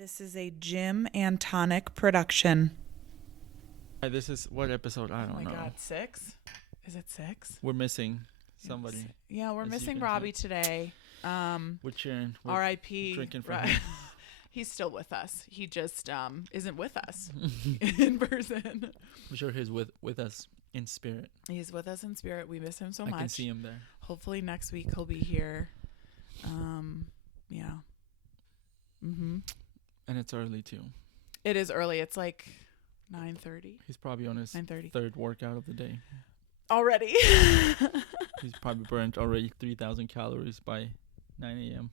This is a Gym and Tonic production. This is what episode? I don't know. Oh my God, 6? Is it 6? We're missing somebody. Yeah, we're missing Robbie today. We're cheering. We're R.I.P. drinking for him. He's still with us. He just isn't with us in person. I'm sure he's with us in spirit. He's with us in spirit. We miss him so much. I can see him there. Hopefully next week he'll be here. Yeah. Mm-hmm. And it's early too. It is early. It's like 9:30. He's probably on his 9:30. third workout of the day. Already. He's probably burnt already 3,000 calories by 9 a.m.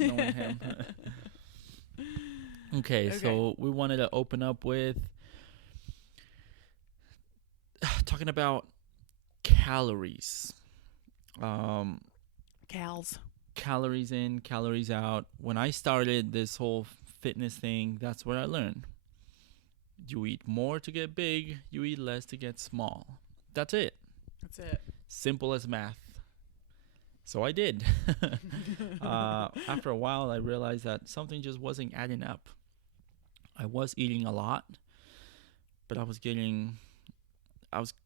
Knowing him. Okay, so we wanted to open up with talking about calories. Calories in, calories out. When I started this whole fitness thing, that's what I learned. You eat more to get big, you eat less to get small. That's it. That's it. Simple as math. So I did. After a while, I realized that something just wasn't adding up. I was eating a lot, but I was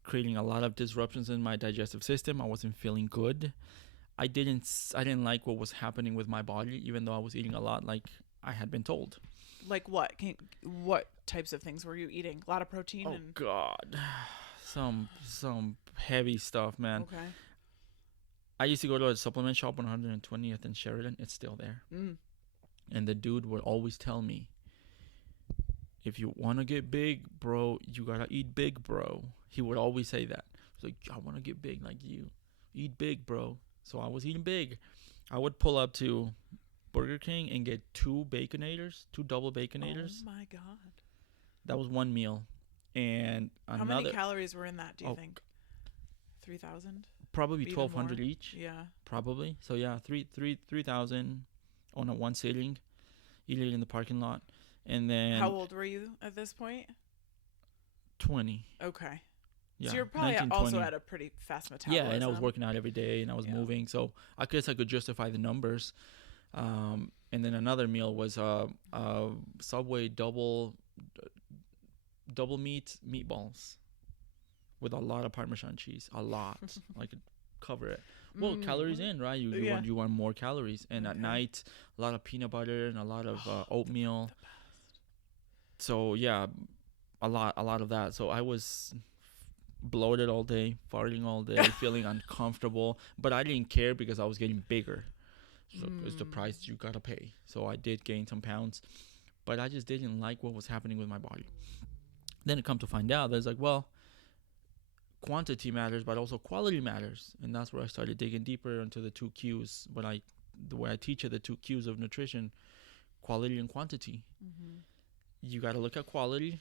creating a lot of disruptions in my digestive system. I wasn't feeling good. I didn't like what was happening with my body, even though I was eating a lot like I had been told. Like what? What types of things were you eating? A lot of protein? Oh, God. Some heavy stuff, man. Okay. I used to go to a supplement shop on 120th and Sheridan. It's still there. And the dude would always tell me, if you want to get big, bro, you got to eat big, bro. He would always say that. He's like, I want to get big like you. Eat big, bro. So I was eating big. I would pull up to Burger King and get two double baconators. Oh, my God. That was one meal. And how many calories were in that, do you think? 3,000? Probably 1,200 each. Yeah. Probably. So, yeah, 3,000 on a one sitting. Eat it in the parking lot. And then... How old were you at this point? 20. Okay. Yeah, so you're probably 19, also 20. at a pretty fast metabolism. Yeah, and I was working out every day, and I was moving. So I guess I could justify the numbers. And then another meal was Subway double meat meatballs with a lot of Parmesan cheese. A lot. I could cover it. Well, calories in, right? You want more calories. And at night, a lot of peanut butter and a lot of oatmeal. So, yeah, a lot of that. So I was bloated all day, farting all day, feeling uncomfortable. But I didn't care because I was getting bigger. So it's the price you gotta pay. So I did gain some pounds, but I just didn't like what was happening with my body. Then it come to find out there's like, well, quantity matters, but also quality matters, and that's where I started digging deeper into the two Qs. The way I teach it, the two Qs of nutrition, quality and quantity. Mm-hmm. You gotta look at quality.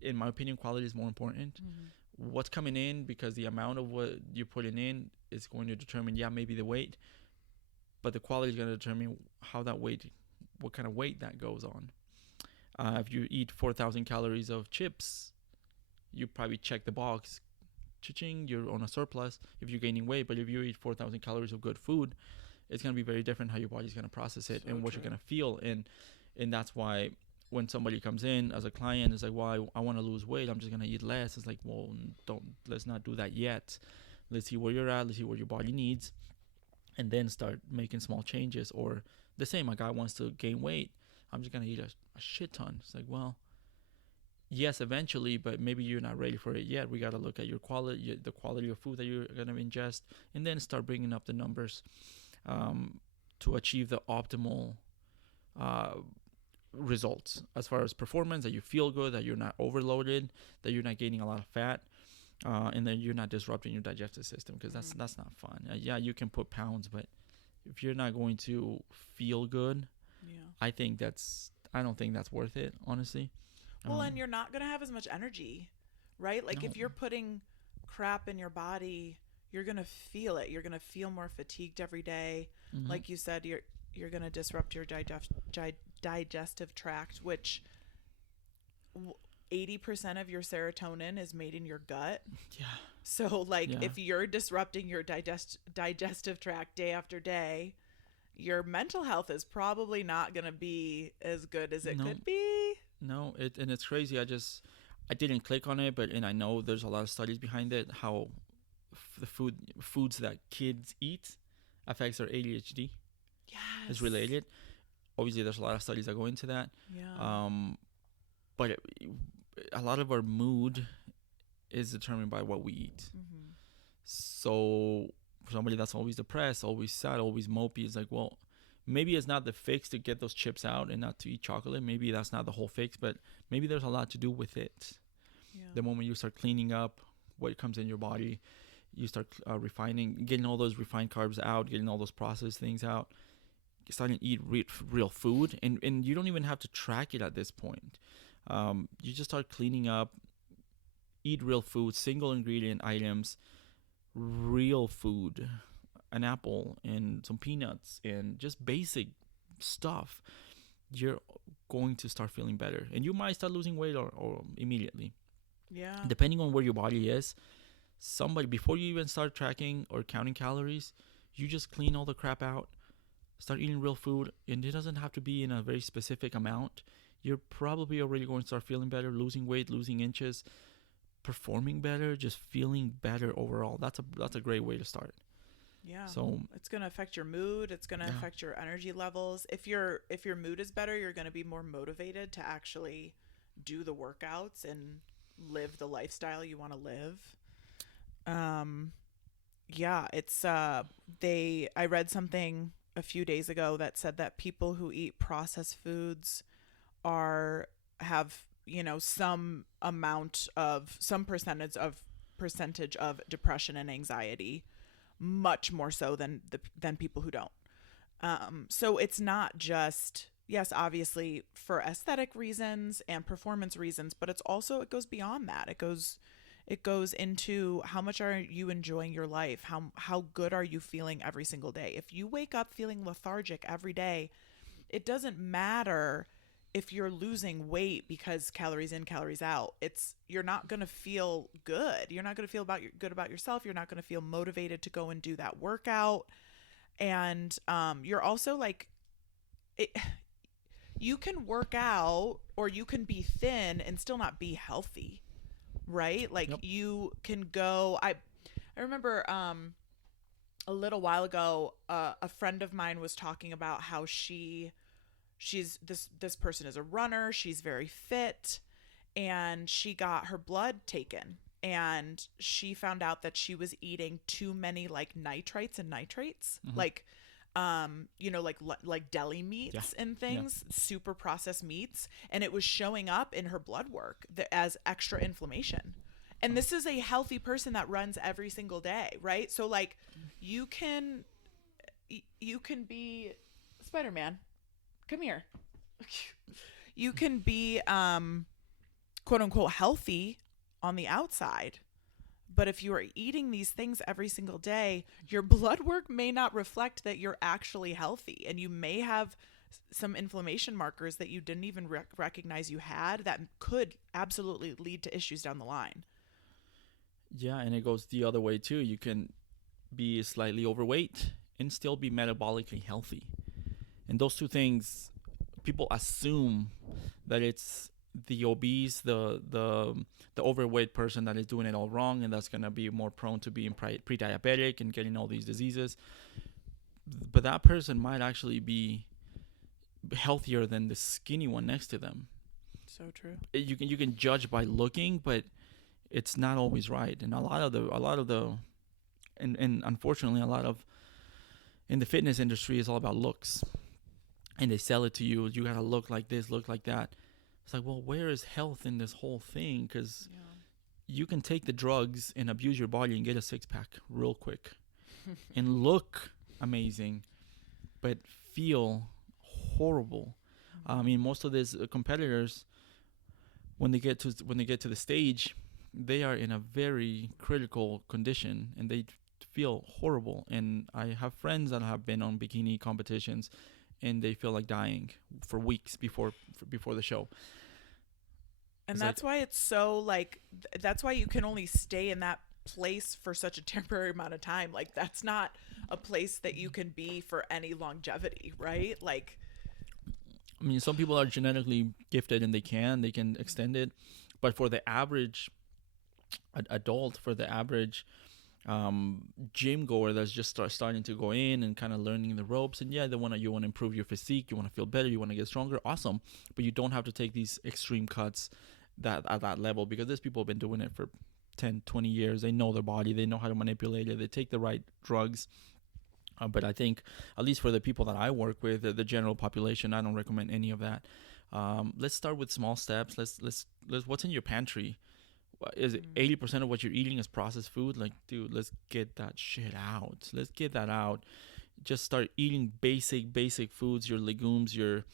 In my opinion, quality is more important. Mm-hmm. What's coming in, because the amount of what you're putting in is going to determine, maybe the weight. But the quality is going to determine what kind of weight that goes on. If you eat 4,000 calories of chips, you probably check the box. Cha-ching, you're on a surplus if you're gaining weight. But if you eat 4,000 calories of good food, it's going to be very different how your body's going to process it and what you're going to feel. And that's why when somebody comes in as a client, it's like, well, I want to lose weight. I'm just going to eat less. It's like, well, let's not do that yet. Let's see where you're at. Let's see what your body needs. And then start making small changes. Or the same, a guy wants to gain weight. I'm just going to eat a shit ton. It's like, well, yes, eventually, but maybe you're not ready for it yet. We got to look at your quality, the quality of food that you're going to ingest, and then start bringing up the numbers to achieve the optimal results as far as performance, that you feel good, that you're not overloaded, that you're not gaining a lot of fat. And then you're not disrupting your digestive system, because that's not fun. You can put pounds, but if you're not going to feel good, I don't think that's worth it, honestly. Well, and you're not going to have as much energy, right? Like if you're putting crap in your body, you're going to feel it. You're going to feel more fatigued every day. Mm-hmm. Like you said, you're going to disrupt your digestive tract, which 80% of your serotonin is made in your gut. Yeah. So if you're disrupting your digestive tract day after day, your mental health is probably not going to be as good as it No. could be. No, and it's crazy. I didn't click on it, and I know there's a lot of studies behind it. How the foods that kids eat affects their ADHD. Yes. Is related. Obviously, there's a lot of studies that go into that. Yeah. But a lot of our mood is determined by what we eat. Mm-hmm. So for somebody that's always depressed, always sad, always mopey, it's like, well, maybe it's not the fix to get those chips out and not to eat chocolate. Maybe that's not the whole fix, but maybe there's a lot to do with it. Yeah. The moment you start cleaning up what comes in your body, you start refining, getting all those refined carbs out, getting all those processed things out, starting to eat real food, and you don't even have to track it at this point. You just start cleaning up, eat real food, single ingredient items, real food, an apple and some peanuts and just basic stuff. You're going to start feeling better, and you might start losing weight or immediately. Yeah. Depending on where your body is, somebody, before you even start tracking or counting calories, you just clean all the crap out, start eating real food, and it doesn't have to be in a very specific amount. You're probably already going to start feeling better, losing weight, losing inches, performing better, just feeling better overall. That's a great way to start. Yeah. So it's going to affect your mood. It's going to affect your energy levels. If your mood is better, you're going to be more motivated to actually do the workouts and live the lifestyle you want to live. Yeah, it's I read something a few days ago that said that people who eat processed foods have some percentage of depression and anxiety, much more so than people who don't. So it's not just, yes, obviously for aesthetic reasons and performance reasons, but it goes beyond that. It goes into how much are you enjoying your life? How good are you feeling every single day? If you wake up feeling lethargic every day, it doesn't matter if you're losing weight because calories in, calories out. You're not going to feel good. You're not going to feel good about yourself. You're not going to feel motivated to go and do that workout. And you're also like, you can work out or you can be thin and still not be healthy, right? Like, yep. You can go, I remember a little while ago, a friend of mine was talking about how she's this person is a runner. She's very fit, and she got her blood taken, and she found out that she was eating too many like nitrites and nitrates, mm-hmm. like like deli meats and things, super processed meats, and it was showing up in her blood work as extra inflammation. And this is a healthy person that runs every single day, right? So like you can be Spider-Man. Come here. You can be quote unquote healthy on the outside, but if you are eating these things every single day, your blood work may not reflect that you're actually healthy, and you may have some inflammation markers that you didn't even recognize you had that could absolutely lead to issues down the line. Yeah, and it goes the other way too. You can be slightly overweight and still be metabolically healthy. And those two things, people assume that it's the obese, the overweight person that is doing it all wrong, and that's going to be more prone to being pre-diabetic and getting all these diseases. But that person might actually be healthier than the skinny one next to them. So true. You can judge by looking, but it's not always right. And a lot of the and unfortunately a lot of in the fitness industry is all about looks. And they sell it to you. You got to look like this, look like that. It's like, well, where is health in this whole thing? Because you can take the drugs and abuse your body and get a six-pack real quick and look amazing, but feel horrible. I mean, most of these competitors, when they get to the stage, they are in a very critical condition and they feel horrible. And I have friends that have been on bikini competitions, and they feel like dying for weeks before the show. And that's why it's so like, that's why you can only stay in that place for such a temporary amount of time. Like, that's not a place that you can be for any longevity, right? Like, I mean, some people are genetically gifted and they can extend it, but for the average adult, for the average gym goer that's just starting to go in and kind of learning the ropes, and yeah, you want to improve your physique, you want to feel better, you want to get stronger, awesome, but you don't have to take these extreme cuts that at that level, because there's people who have been doing it for 10, 20 years. They know their body, they know how to manipulate it, they take the right drugs. But I think, at least for the people that I work with, the general population, I don't recommend any of that. Let's start with small steps. Let's what's in your pantry? Is it 80% of what you're eating is processed food? Like, dude, let's get that shit out. Let's get that out. Just start eating basic foods, your legumes, your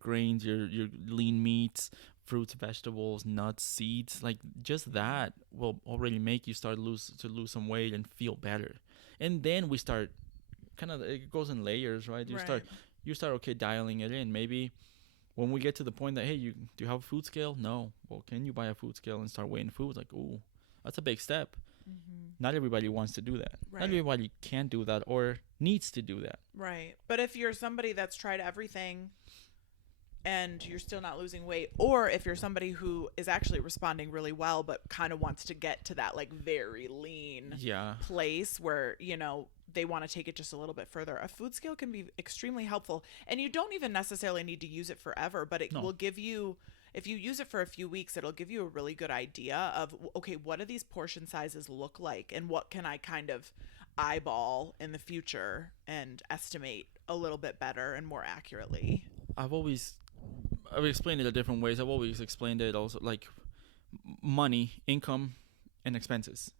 grains, your lean meats, fruits, vegetables, nuts, seeds. Like, just that will already make you start lose some weight and feel better. And then we start, kind of, it goes in layers, right? You start okay, dialing it in. Maybe when we get to the point that, hey, do you have a food scale? No. Well, can you buy a food scale and start weighing food? Like, ooh, that's a big step. Not everybody wants to do that. Not everybody can do that or needs to do that. Right. But if you're somebody that's tried everything and you're still not losing weight, or if you're somebody who is actually responding really well but kind of wants to get to that like very lean place where, you know, they want to take it just a little bit further, a food scale can be extremely helpful. And you don't even necessarily need to use it forever, but it will give you, if you use it for a few weeks, it'll give you a really good idea of, okay, what do these portion sizes look like, and what can I kind of eyeball in the future and estimate a little bit better and more accurately. I've explained it in different ways. I've always explained it also like money, income, and expenses.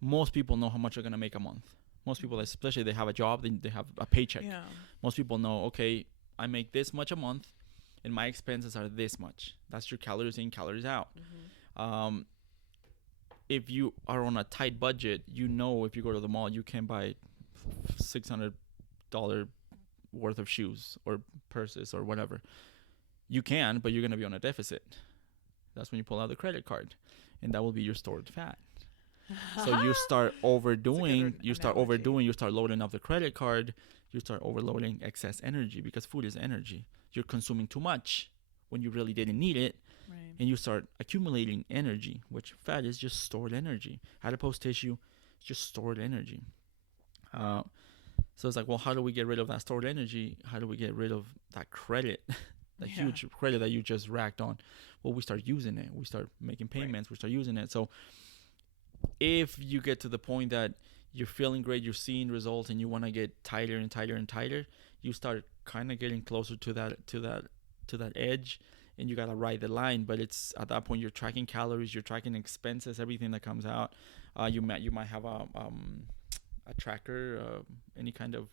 Most people know how much they're going to make a month. Most people, especially they have a job, they have a paycheck. Yeah. Most people know, okay, I make this much a month and my expenses are this much. That's your calories in, calories out. If you are on a tight budget, you know, if you go to the mall, you can buy $600 worth of shoes or purses or whatever. You can, but you're going to be on a deficit. That's when you pull out the credit card, and that will be your stored fat. So you start overdoing, you start loading up the credit card, you start overloading excess energy, because food is energy. You're consuming too much when you really didn't need it. Right. And you start accumulating energy, which fat is just stored energy. Adipose tissue is just stored energy. So it's like, well, how do we get rid of that stored energy? How do we get rid of that credit, that huge credit that you just racked on? Well, we start using it. We start making payments. Right. We start using it. So if you get to the point that you're feeling great, you're seeing results, and you want to get tighter and tighter and tighter, you start kind of getting closer to that edge, and you gotta ride the line. But it's at that point you're tracking calories, you're tracking expenses, everything that comes out. You might have a tracker, any kind of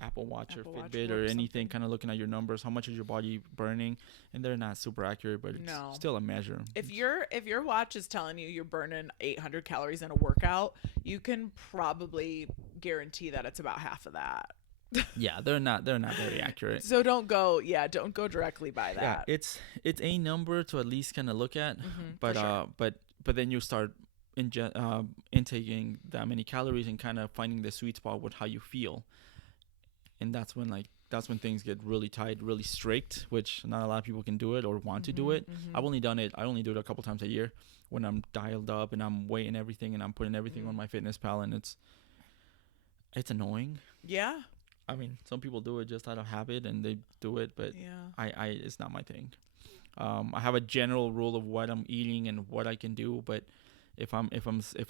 Apple Watch or Fitbit or anything, kind of looking at your numbers, how much is your body burning, and they're not super accurate, but it's still a measure. If your watch is telling you you're burning 800 calories in a workout, you can probably guarantee that it's about half of that. Yeah, they're not very accurate. So don't go directly by that. Yeah, it's a number to at least kind of look at, but then you start intaking that many calories and kind of finding the sweet spot with how you feel, and that's when things get really tight, really strict, which not a lot of people can do it or want to do it. I only do it a couple times a year when I'm dialed up and I'm weighing everything and I'm putting everything on my fitness pal, and it's annoying. Yeah, I mean, some people do it just out of habit and they do it, but I it's not my thing. I have a general rule of what I'm eating and what I can do, but if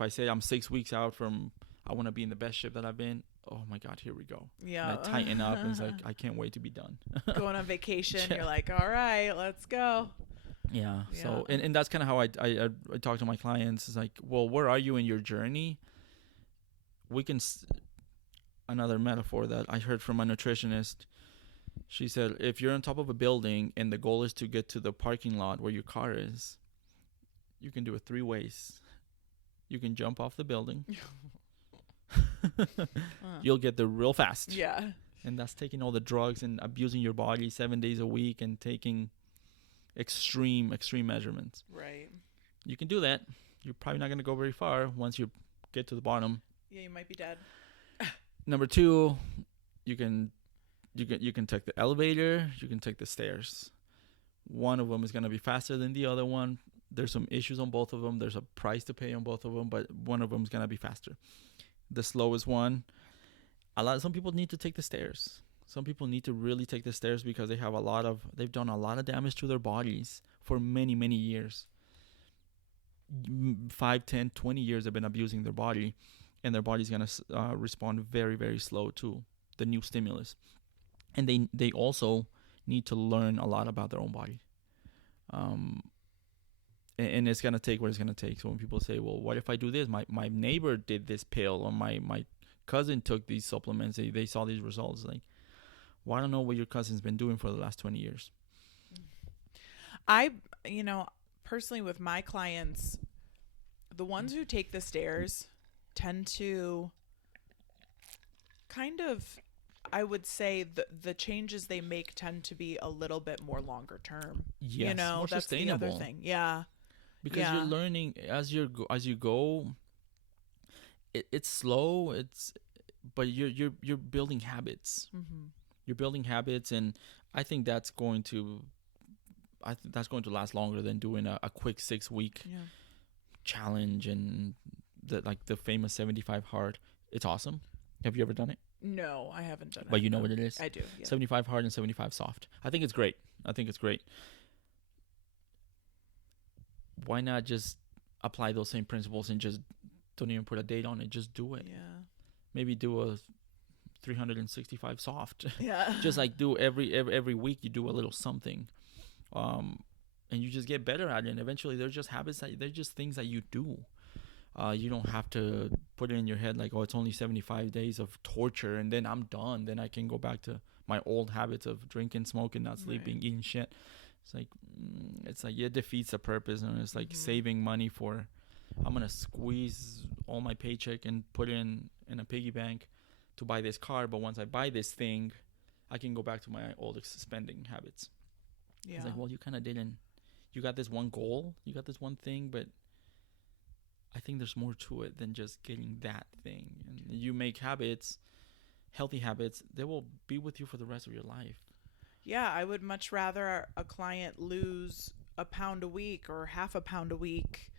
I say I'm 6 weeks out from I want to be in the best shape that I've been, oh my God, here we go. Yeah. And I tighten up and it's like, I can't wait to be done. Going on vacation, you're like, all right, let's go. Yeah. So, and that's kind of how I talk to my clients. It's like, well, where are you in your journey? We can, another metaphor that I heard from a nutritionist. She said, if you're on top of a building and the goal is to get to the parking lot where your car is, you can do it 3 ways. You can jump off the building. You'll get there real fast. Yeah. And that's taking all the drugs and abusing your body 7 days a week and taking extreme measurements. Right. You can do that. you're probably not going to go very far once you get to the bottom. Yeah, you might be dead. Number 2, you can take the elevator, you can take the stairs. One of them is going to be faster than the other one. There's some issues on both of them. There's a price to pay on both of them, but one of them is going to be faster. The slowest one, some people need to take the stairs. Some people need to really take the stairs because they've done a lot of damage to their bodies for many, many years. 5, 10, 20 years they've been abusing their body, and their body's going to respond very, very slow to the new stimulus. And they also need to learn a lot about their own body. And it's going to take what it's going to take. So when people say, well, what if I do this? My neighbor did this pill, or my cousin took these supplements. They saw these results. Like, well, I don't know what your cousin's been doing for the last 20 years. Personally with my clients, the ones who take the stairs tend to kind of, I would say the changes they make tend to be a little bit more longer term. Yes, more that's sustainable. the other thing. Yeah. Because you're learning as you go. It's slow. But you're building habits. Mm-hmm. You're building habits, and I think that's going to last longer than doing a quick 6-week challenge and the famous 75 hard. It's awesome. Have you ever done it? No, I haven't done it. But you know what it is? I do. Yeah. 75 hard and 75 soft. I think it's great. Why not just apply those same principles and just don't even put a date on it? Just do it. Yeah. Maybe do a 365 soft. Yeah. Just like do every week you do a little something. And you just get better at it. And eventually they're just habits they're just things that you do. You don't have to put it in your head like, oh, it's only 75 days of torture and then I'm done. Then I can go back to my old habits of drinking, smoking, not sleeping, eating shit. It's like it defeats the purpose, and it's like saving money for, I'm going to squeeze all my paycheck and put it in a piggy bank to buy this car. But once I buy this thing, I can go back to my old spending habits. Yeah. It's like, well, you kind of didn't. You got this one goal, you got this one thing, but I think there's more to it than just getting that thing. And you make habits, healthy habits, they will be with you for the rest of your life. Yeah, I would much rather a client lose a pound a week or half a pound a week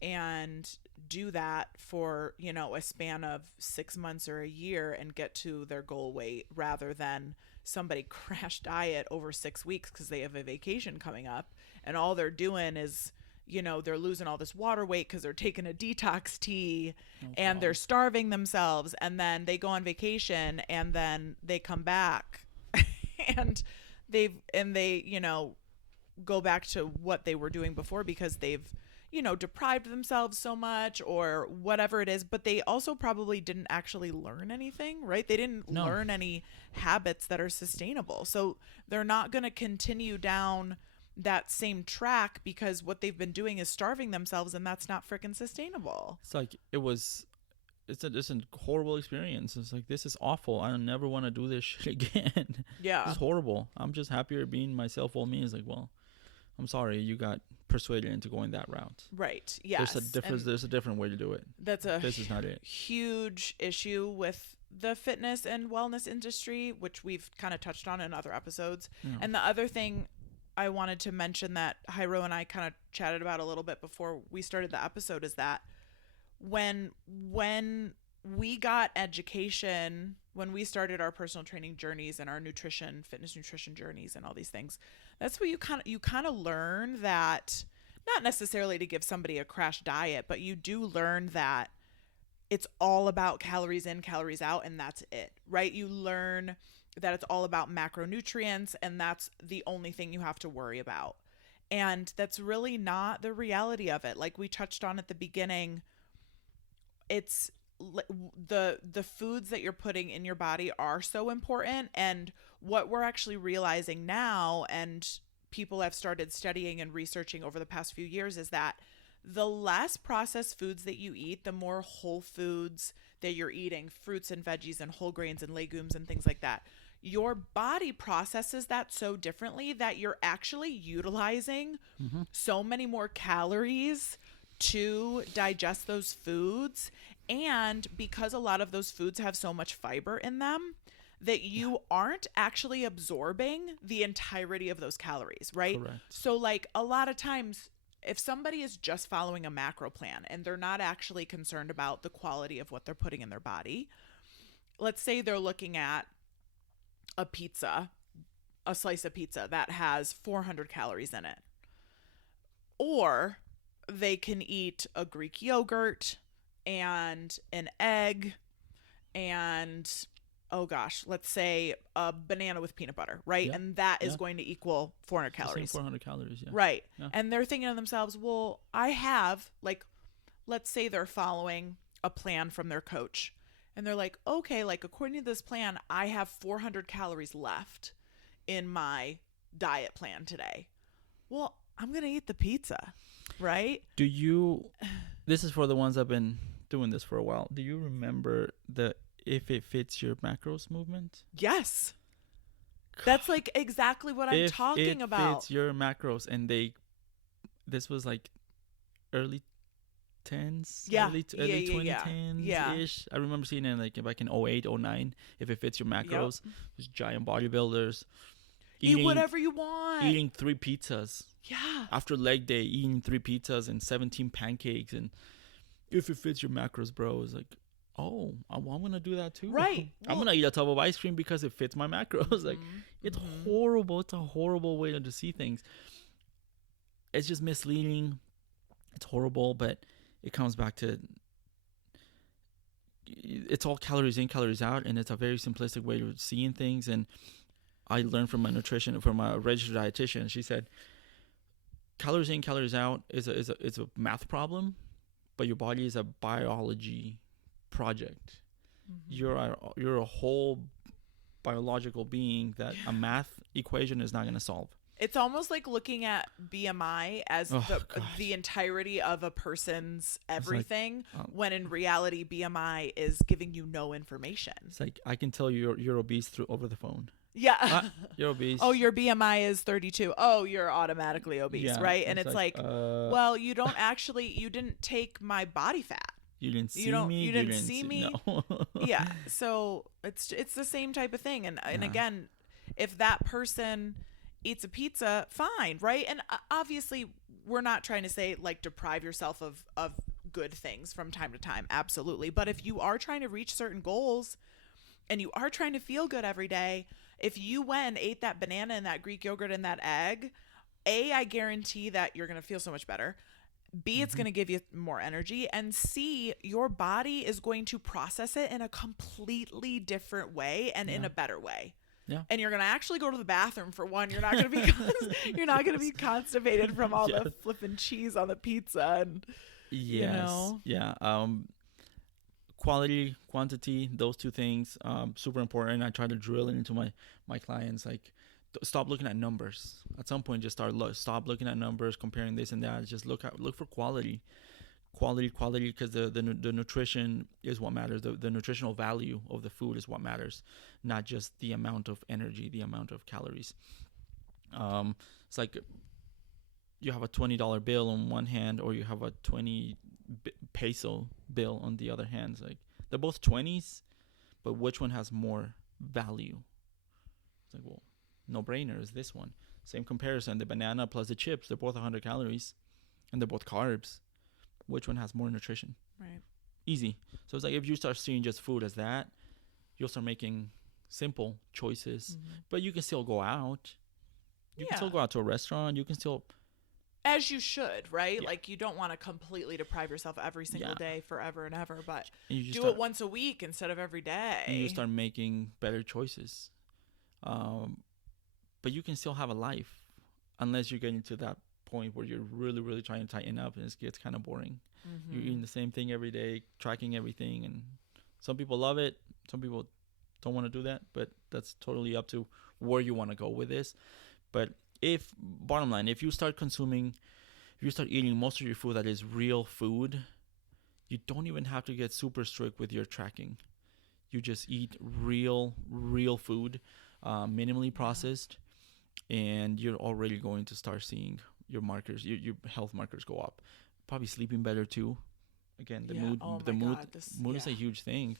and do that for, a span of 6 months or a year and get to their goal weight, rather than somebody crash diet over 6 weeks because they have a vacation coming up and all they're doing is, they're losing all this water weight because they're taking a detox tea and they're starving themselves, and then they go on vacation and then they come back and they go back to what they were doing before because they've deprived themselves so much or whatever it is. But they also probably didn't actually learn anything, right? They didn't learn any habits that are sustainable, so they're not going to continue down that same track because what they've been doing is starving themselves, and that's not freaking sustainable. It's like it's a horrible experience. It's like, this is awful. I don't never want to do this shit again. Yeah. It's horrible. I'm just happier being myself. All me is like, well, I'm sorry you got persuaded into going that route. Right. Yes. There's a different way to do it. This is not it. Huge issue with the fitness and wellness industry, which we've kind of touched on in other episodes. Yeah. And the other thing I wanted to mention that Jairo and I kind of chatted about a little bit before we started the episode is that when we got education, when we started our personal training journeys and our fitness nutrition journeys and all these things, that's where you kind of learn that, not necessarily to give somebody a crash diet, but you do learn that it's all about calories in, calories out, and that's it, right? You learn that it's all about macronutrients, and that's the only thing you have to worry about. And that's really not the reality of it. Like we touched on at the beginning, it's the foods that you're putting in your body are so important. And what we're actually realizing now, and people have started studying and researching over the past few years, is that the less processed foods that you eat, the more whole foods that you're eating, fruits and veggies and whole grains and legumes and things like that, your body processes that so differently that you're actually utilizing so many more calories to digest those foods. And because a lot of those foods have so much fiber in them, that you aren't actually absorbing the entirety of those calories, right? Correct. So like a lot of times, if somebody is just following a macro plan and they're not actually concerned about the quality of what they're putting in their body, let's say they're looking at a pizza, a slice of pizza that has 400 calories in it. Or they can eat a Greek yogurt and an egg and, oh gosh, let's say a banana with peanut butter, right? Yeah. And that is going to equal 400 calories. 400 calories, yeah. Right. Yeah. And they're thinking to themselves, well, I have, like, let's say they're following a plan from their coach. And they're like, okay, like, according to this plan, I have 400 calories left in my diet plan today. Well, I'm going to eat the pizza, right? This is for the ones that have been doing this for a while. Do you remember the if it fits your macros movement? Yes. That's like exactly what I'm talking about. If it fits your macros, and this was like early 10s, early 2010s-ish. I remember seeing it like back in 08, 09. If it fits your macros, there's giant bodybuilders. Eat whatever you want. Eating 3 pizzas. Yeah. After leg day, eating 3 pizzas and 17 pancakes. And if it fits your macros, bro, it's like, oh, I'm going to do that too. Right. I'm going to eat a tub of ice cream because it fits my macros. Like, it's horrible. It's a horrible way to see things. It's just misleading. It's horrible, but it comes back to, it's all calories in, calories out, and it's a very simplistic way of seeing things. And I learned from my registered dietitian. She said, calories in, calories out is a math problem, but your body is a biology project. You're a whole biological being that a math equation is not going to solve. It's almost like looking at BMI as the entirety of a person's everything, when in reality BMI is giving you no information. It's like, I can tell you you're obese over the phone. Yeah. You're obese. Oh, your BMI is 32. Oh, you're automatically obese, right? And it's like, well, you didn't take my body fat. You didn't see me. You didn't see me. No. Yeah. So it's the same type of thing. And again, if that person eats a pizza, fine, right? And obviously, we're not trying to say like deprive yourself of good things from time to time. Absolutely. But if you are trying to reach certain goals and you are trying to feel good every day, if you went and ate that banana and that Greek yogurt and that egg, A, I guarantee that you're going to feel so much better. B, it's going to give you more energy. And C, your body is going to process it in a completely different way and in a better way. Yeah. And you're going to actually go to the bathroom for one. You're not going to be constipated from all the flipping cheese on the pizza and you know. Yeah. Quality, quantity, those two things, super important. I try to drill it into my clients, like, stop looking at numbers. At some point, just stop looking at numbers, comparing this and that. Just look for quality, because the nutrition is what matters. The nutritional value of the food is what matters, not just the amount of energy, the amount of calories. It's like you have a $20 bill on one hand, or you have a 20 peso bill on the other hand. It's like, they're both 20s, but which one has more value? It's like, well, no brainer is this one. Same comparison, the banana plus the chips, they're both 100 calories and they're both carbs. Which one has more nutrition? Right. Easy. So it's like, if you start seeing just food as that, you'll start making simple choices. But you can still go out. You can still go out to a restaurant. You can still, as you should, right? Yeah. Like, you don't want to completely deprive yourself every single day forever and ever, but do it once a week instead of every day. And you start making better choices. But you can still have a life, unless you're getting to that point where you're really, really trying to tighten up, and it gets kind of boring. You're eating the same thing every day, tracking everything, and some people love it. Some people don't want to do that, but that's totally up to where you want to go with this. But bottom line, if you start eating most of your food that is real food, you don't even have to get super strict with your tracking. You just eat real food, minimally processed, and you're already going to start seeing your markers, your health markers go up. probably sleeping better too. Again, the Yeah. mood, Oh the my mood, God. mood is a huge thing.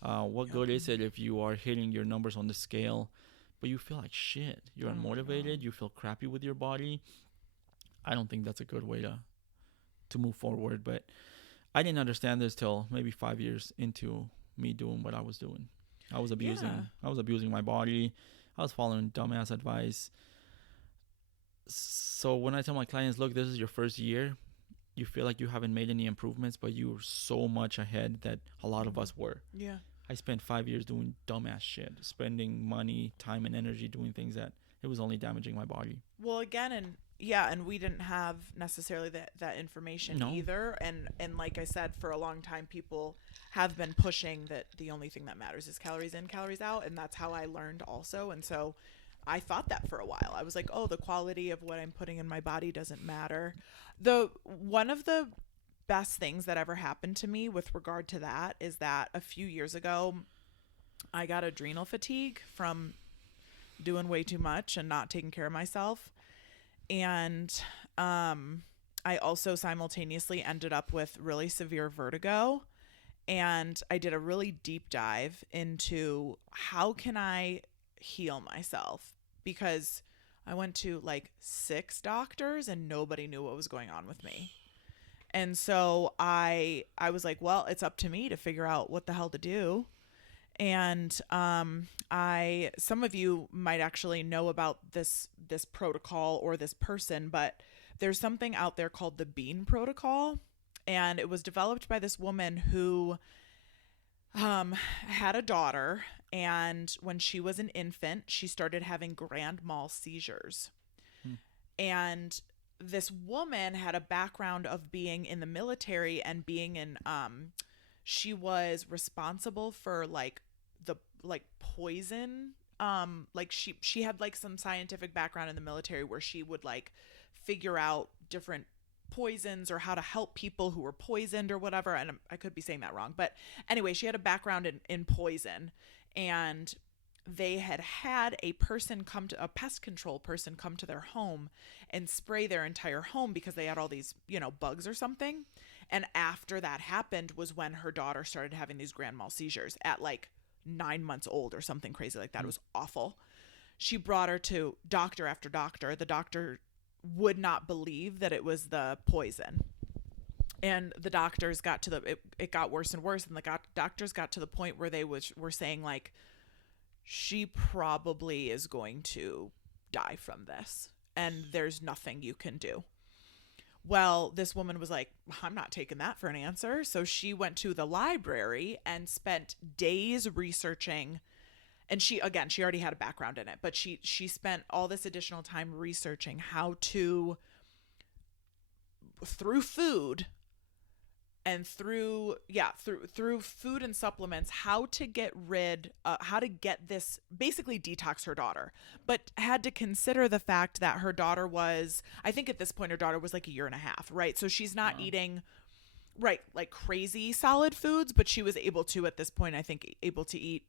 What Yep. good is it if you are hitting your numbers on the scale, but you feel like shit? You're Oh my unmotivated. God. You feel crappy with your body. I don't think that's a good way to move forward. But I didn't understand this till maybe 5 years into me doing what I was doing. I was abusing. Yeah. I was abusing my body. I was following dumbass advice. So when I tell my clients, look, this is your first year, you feel like you haven't made any improvements, but you're so much ahead that a lot of us were. Yeah. I spent 5 years doing dumbass shit, spending money, time, and energy doing things that it was only damaging my body. Well, again, and we didn't have necessarily that information either. And like I said, for a long time, people have been pushing that the only thing that matters is calories in, calories out, and that's how I learned also. And so I thought that for a while. I was like, oh, the quality of what I'm putting in my body doesn't matter. One of the best things that ever happened to me with regard to that is that a few years ago, I got adrenal fatigue from doing way too much and not taking care of myself. And I also simultaneously ended up with really severe vertigo. And I did a really deep dive into how can I heal myself, because I went to like 6 doctors and nobody knew what was going on with me. And so I was like, well, it's up to me to figure out what the hell to do. And some of you might actually know about this protocol or this person, but there's something out there called the Bean Protocol, and it was developed by this woman who had a daughter, and when she was an infant, she started having grand mal seizures. And this woman had a background of being in the military and being in she was responsible for like poison, like she had like some scientific background in the military where she would like figure out different poisons or how to help people who were poisoned or whatever. And I could be saying that wrong, but anyway, she had a background in poison, and they had a pest control person come to their home and spray their entire home because they had all these, bugs or something. And after that happened was when her daughter started having these grand mal seizures at like 9 months old or something crazy like that. It was awful. She brought her to doctor after doctor. The doctor would not believe that it was the poison. And the doctors got to it got worse and worse. And the doctors got to the point where they were saying like, she probably is going to die from this, and there's nothing you can do. Well, this woman was like, I'm not taking that for an answer. So she went to the library and spent days researching. And she already had a background in it, but she spent all this additional time researching how to, through food and through food and supplements, how to get this, basically detox her daughter, but had to consider the fact that her daughter was, I think at this point her daughter was like 1.5 years, right? So she's not eating right like crazy solid foods, but she was able to, at this point, I think, able to eat,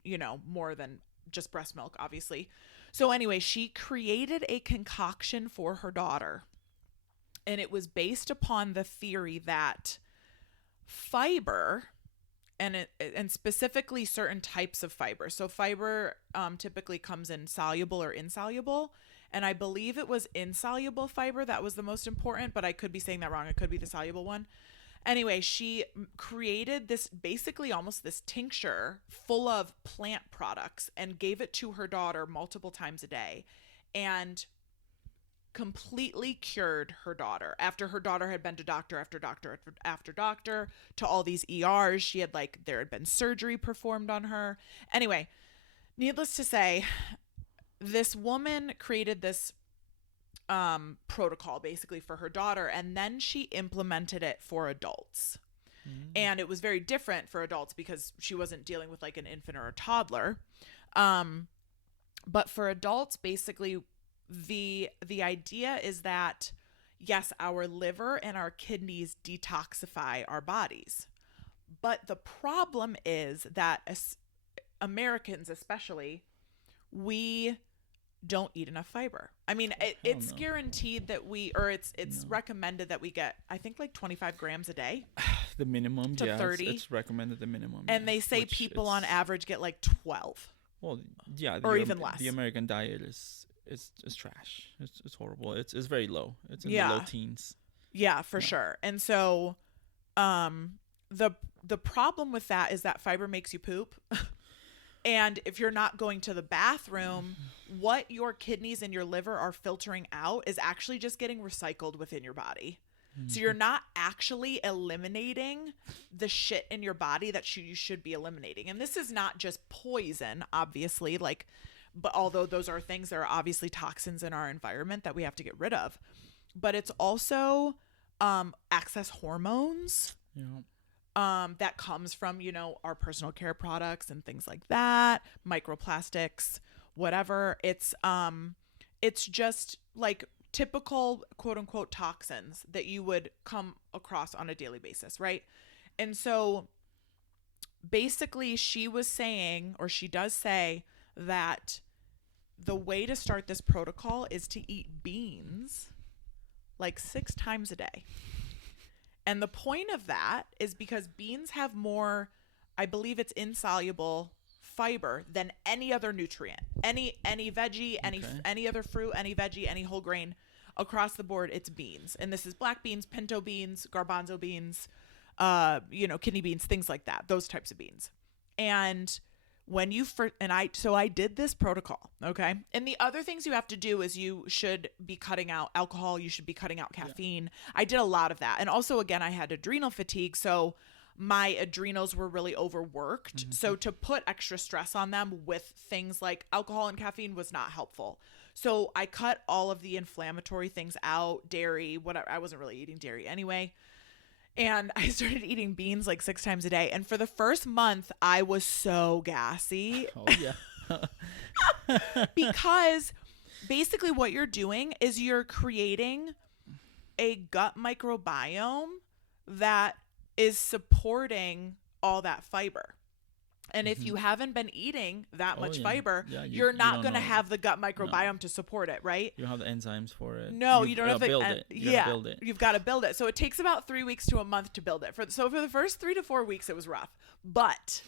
more than just breast milk, obviously. So anyway, she created a concoction for her daughter, and it was based upon the theory that fiber, and specifically certain types of fiber. So fiber typically comes in soluble or insoluble, and I believe it was insoluble fiber that was the most important, but I could be saying that wrong. It could be the soluble one. Anyway, she created this, basically almost this tincture full of plant products, and gave it to her daughter multiple times a day, and completely cured her daughter. After her daughter had been to doctor after doctor after doctor, to all these ERs, there had been surgery performed on her. Anyway, needless to say, this woman created this protocol basically for her daughter, and then she implemented it for adults. And it was very different for adults because she wasn't dealing with like an infant or a toddler. But for adults, basically, the idea is that, yes, our liver and our kidneys detoxify our bodies. But the problem is that Americans especially, we don't eat enough fiber. I mean, it's guaranteed that it's recommended that we get, I think, like 25 grams a day. The minimum, to 30. It's recommended the minimum. And they say people on average get like 12. Well, yeah. Or even less. The American diet is trash. It's horrible. It's very low. It's in the low teens. Yeah, for sure. And so the problem with that is that fiber makes you poop. And if you're not going to the bathroom, what your kidneys and your liver are filtering out is actually just getting recycled within your body. So you're not actually eliminating the shit in your body that you should be eliminating. And this is not just poison, obviously, but although those are things, there are obviously toxins in our environment that we have to get rid of. But it's also excess hormones. Yeah. That comes from, our personal care products and things like that, microplastics, whatever. It's just like typical quote unquote toxins that you would come across on a daily basis, right? And so basically she was saying, or she does say, that the way to start this protocol is to eat beans like 6 times a day. And the point of that is because beans have more, I believe it's insoluble fiber than any other nutrient. Any veggie, any other fruit, any veggie, any whole grain across the board, it's beans. And this is black beans, pinto beans, garbanzo beans, kidney beans, things like that, those types of beans. And when you I did this protocol, okay? And the other things you have to do is you should be cutting out alcohol, you should be cutting out caffeine. Yeah. I did a lot of that. And also, again, I had adrenal fatigue, so my adrenals were really overworked. Mm-hmm. So to put extra stress on them with things like alcohol and caffeine was not helpful. So I cut all of the inflammatory things out, dairy, whatever. I wasn't really eating dairy anyway. And I started eating beans like 6 times a day. And for the first month, I was so gassy. Oh, yeah. Because basically what you're doing is you're creating a gut microbiome that is supporting all that fiber. And if you haven't been eating that much fiber, you're not going to have the gut microbiome to support it, right? You don't have the enzymes for it. No, you don't have to build it. Build it. You've got to build it. So it takes about 3 weeks to a month to build it. So for the first 3 to 4 weeks, it was rough. But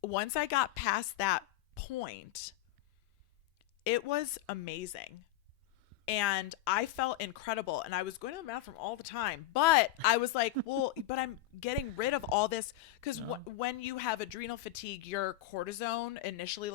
once I got past that point, it was amazing. And I felt incredible. And I was going to the bathroom all the time. But I was like, well, but I'm getting rid of all this. Because when you have adrenal fatigue, your cortisone initially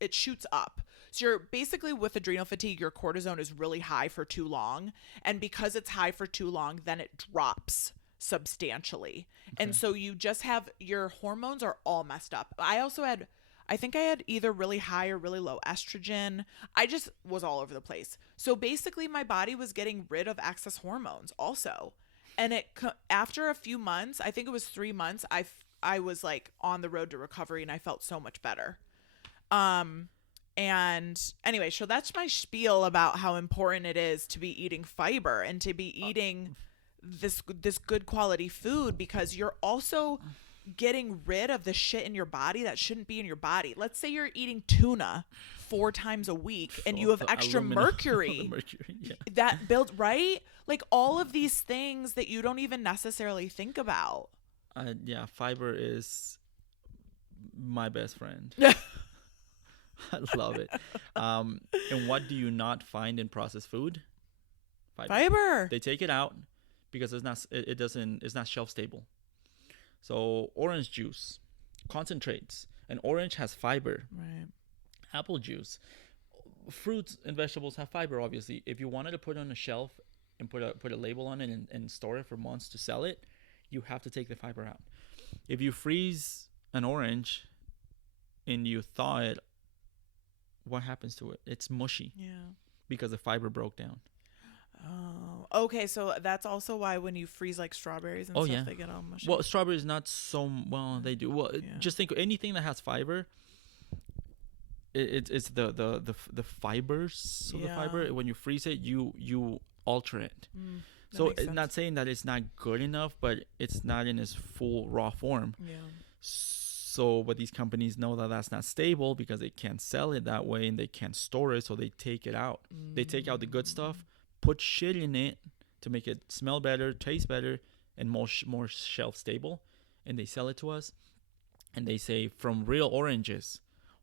it shoots up. So you're basically with adrenal fatigue, your cortisone is really high for too long. And because it's high for too long, then it drops substantially. Okay. And so you just have, your hormones are all messed up. I think I had either really high or really low estrogen. I just was all over the place. So basically my body was getting rid of excess hormones also. And after a few months, I think it was 3 months, I was like on the road to recovery and I felt so much better. And anyway, so that's my spiel about how important it is to be eating fiber and to be eating this good quality food, because you're also getting rid of the shit in your body that shouldn't be in your body. Let's say you're eating tuna 4 times a week and you have extra mercury that builds, right? Like all of these things that you don't even necessarily think about. Fiber is my best friend. I love it. And what do you not find in processed food? Fiber. They take it out because it's not shelf stable. So orange juice, concentrates, and orange has fiber. Right. Apple juice, fruits and vegetables have fiber. Obviously, if you wanted to put it on a shelf and put a label on it and store it for months to sell it, you have to take the fiber out. If you freeze an orange and you thaw it, what happens to it? It's mushy. Yeah. Because the fiber broke down. Oh, okay. So that's also why when you freeze like strawberries and stuff, they get all mushy. Well, strawberries not so well. They do. Well, just think anything that has fiber. It's the fibers of the fiber. When you freeze it, you alter it. So it's not saying that it's not good enough, but it's not in its full raw form. Yeah. So, but these companies know that that's not stable because they can't sell it that way and they can't store it. So they take it out. They take out the good stuff, put shit in it to make it smell better, taste better, and more shelf stable. And they sell it to us. And they say from real oranges.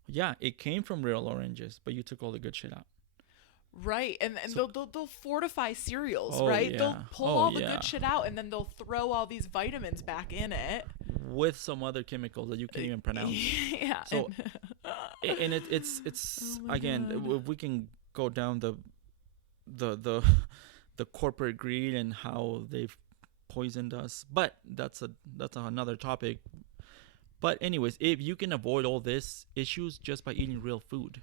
Yeah, it came from real oranges, but you took all the good shit out. Right, and so, they'll fortify cereals, oh, right? Yeah. They'll pull all the good shit out, and then they'll throw all these vitamins back in it with some other chemicals that you can't even pronounce. Yeah. So, and it's oh again, God. If we can go down the corporate greed and how they've poisoned us, but that's another topic. But anyways, if you can avoid all this issues just by eating real food,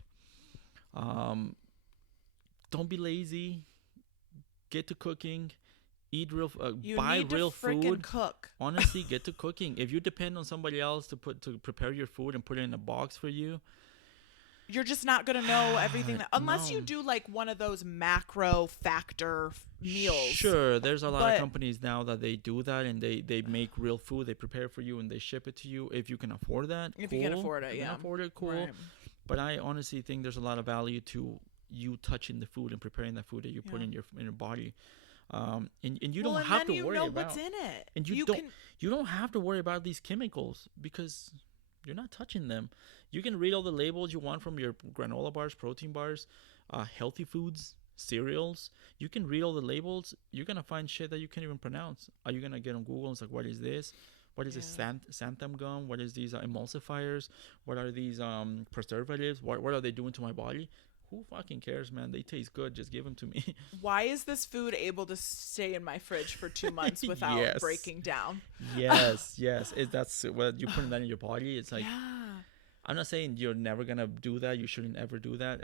don't be lazy. Get to cooking. Eat real. Buy real food. Cook. Honestly, get to cooking. If you depend on somebody else to prepare your food and put it in a box for you, you're just not gonna know everything unless you do like one of those macro factor meals. Sure, there's a lot of companies now that they do that and they make real food. They prepare for you and they ship it to you if you can afford that. If you can afford it, if you yeah. can afford it, cool. Right. But I honestly think there's a lot of value to you touching the food and preparing the food that you put in your body. And you don't have to worry about what's in it. And you don't have to worry about these chemicals because you're not touching them. You can read all the labels you want from your granola bars, protein bars, healthy foods, cereals. You can read all the labels. You're gonna find shit that you can't even pronounce. Are you gonna get on Google and it's like, what is this? What is this xanthan gum? What is these emulsifiers? What are these preservatives? What are they doing to my body? Who fucking cares, man? They taste good. Just give them to me. Why is this food able to stay in my fridge for 2 months without breaking down? Yes. That's what you put that in your body. It's like, I'm not saying you're never gonna do that. You shouldn't ever do that.